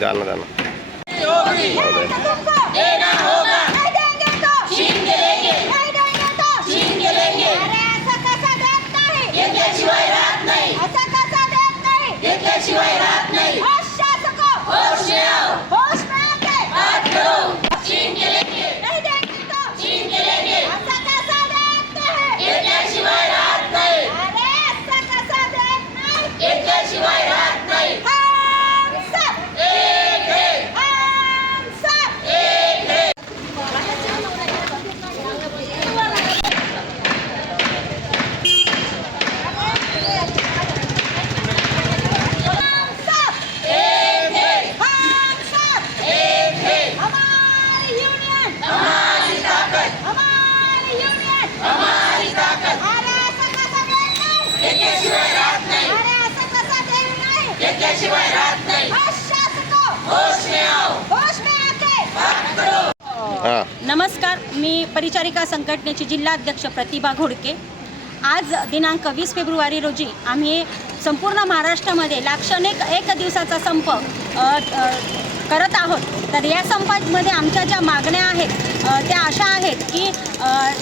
जाना जाना नहीं तो तुमको देना होगा नहीं देंगे तो छीन के लेंगे नहीं देंगे तो छीन के लेंगे अरे ऐसा कैसा देखता है घेतल्याशिवाय राहत नाही ऐसा कैसा देत नाही घेतल्याशिवाय राहत नाही होश शासको होश में आओ होश में आके बात करो छीन के लेंगे नहीं देंगे तो छीन के लेंगे ऐसा कैसा देखते हैं घेतल्याशिवाय राहत नाही अरे ऐसा कैसा देत नाही घेतल्याशिवाय राहत नाही हम सब एक है हम सब एक है हम सब एक है हम सब एक है हमारी यूनियन हमारी ताकत हमारी यूनियन हमारी ताकत अरे ऐसा कैसा देत राहत नाही. अरे कैसा राहत नाही. होश शासको होश में आओ होश में आके बात करो हां. नमस्कार मी परिचारिका संघटनेची जिल्हाध्यक्ष प्रतिभा घोडके. आज दिनांक वीस फेब्रुवारी रोजी आम्ही संपूर्ण महाराष्ट्रामध्ये लाक्षणिक एक दिवसाचा संप करत आहोत. तर या संपामध्ये आमच्या ज्या मागण्या आहेत त्या अशा आहेत की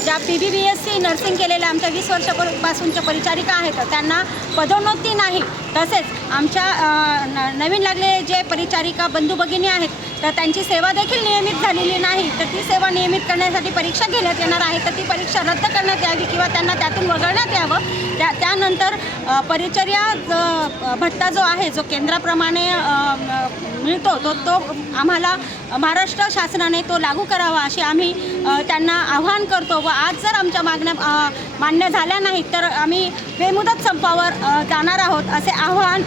ज्या P B B S C nursing केलेल्या आमच्या वीस वर्षापासूनच्या परिचारिका आहेत त्यांना पदोन्नती नाही. तसेच आमच्या न नवीन लागलेले जे परिचारिका बंधू भगिनी आहेत तर त्यांची सेवा देखील नियमित झालेली नाही. तर ती सेवा नियमित करण्यासाठी परीक्षा घेण्यात येणार आहे. तर ती परीक्षा रद्द करण्यात यावी किंवा त्यांना त्यातून वगळण्यात यावं. त्या त्यानंतर परिचर्या भत्ता जो आहे जो केंद्राप्रमाणे मिळतो तो तो आम्हाला महाराष्ट्र शासनाने तो लागू करावा अशी आम्ही त्यांना आव्हान करतो व आज जर आमच्या मागण्या मान्य झाल्या नाहीत तर आम्ही बेमुदत संपावर जाणार आहोत असे आव्हान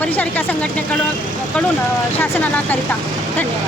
परिचारिका संघटनेकडून कडून शासनाला करिता. धन्यवाद.